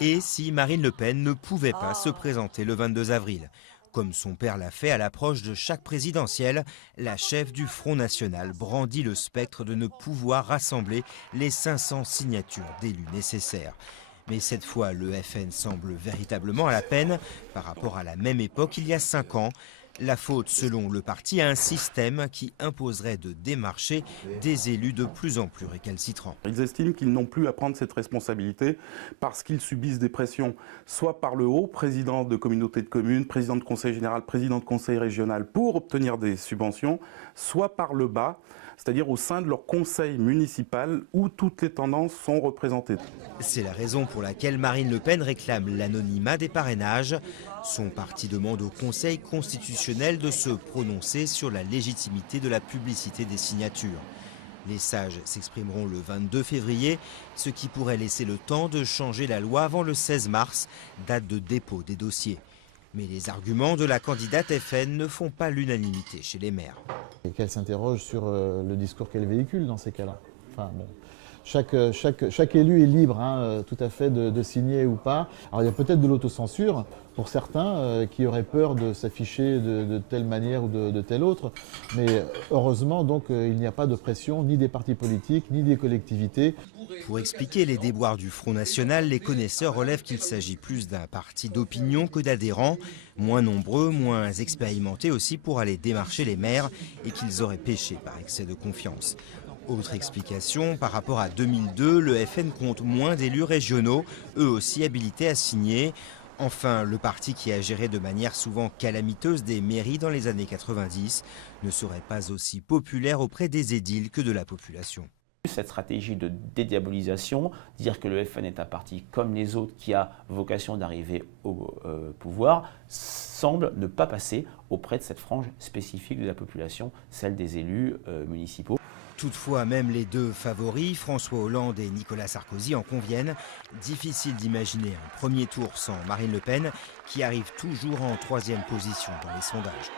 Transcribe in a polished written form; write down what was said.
Et si Marine Le Pen ne pouvait pas se présenter le 22 avril. Comme son père l'a fait à l'approche de chaque présidentielle, la chef du Front National brandit le spectre de ne pouvoir rassembler les 500 signatures d'élus nécessaires. Mais cette fois, le FN semble véritablement à la peine par rapport à la même époque il y a 5 ans. La faute, selon le parti, à un système qui imposerait de démarcher des élus de plus en plus récalcitrants. Ils estiment qu'ils n'ont plus à prendre cette responsabilité parce qu'ils subissent des pressions, soit par le haut, président de communauté de communes, président de conseil général, président de conseil régional, pour obtenir des subventions, soit par le bas, c'est-à-dire au sein de leur conseil municipal où toutes les tendances sont représentées. C'est la raison pour laquelle Marine Le Pen réclame l'anonymat des parrainages. Son parti demande au Conseil constitutionnel de se prononcer sur la légitimité de la publicité des signatures. Les sages s'exprimeront le 22 février, ce qui pourrait laisser le temps de changer la loi avant le 16 mars, date de dépôt des dossiers. Mais les arguments de la candidate FN ne font pas l'unanimité chez les maires. Et qu'elle s'interroge sur le discours qu'elle véhicule dans ces cas-là. Enfin, bon. Chaque élu est libre tout à fait de signer ou pas. Alors il y a peut-être de l'autocensure pour certains qui auraient peur de s'afficher de telle manière ou de telle autre. Mais heureusement donc il n'y a pas de pression ni des partis politiques ni des collectivités. Pour expliquer les déboires du Front National, les connaisseurs relèvent qu'il s'agit plus d'un parti d'opinion que d'adhérents, moins nombreux, moins expérimentés aussi pour aller démarcher les maires et qu'ils auraient péché par excès de confiance. Autre explication, par rapport à 2002, le FN compte moins d'élus régionaux, eux aussi habilités à signer. Enfin, le parti qui a géré de manière souvent calamiteuse des mairies dans les années 90 ne serait pas aussi populaire auprès des édiles que de la population. Cette stratégie de dédiabolisation, dire que le FN est un parti comme les autres qui a vocation d'arriver au pouvoir, semble ne pas passer auprès de cette frange spécifique de la population, celle des élus municipaux. Toutefois, même les deux favoris, François Hollande et Nicolas Sarkozy, en conviennent. Difficile d'imaginer un premier tour sans Marine Le Pen, qui arrive toujours en 3e position dans les sondages.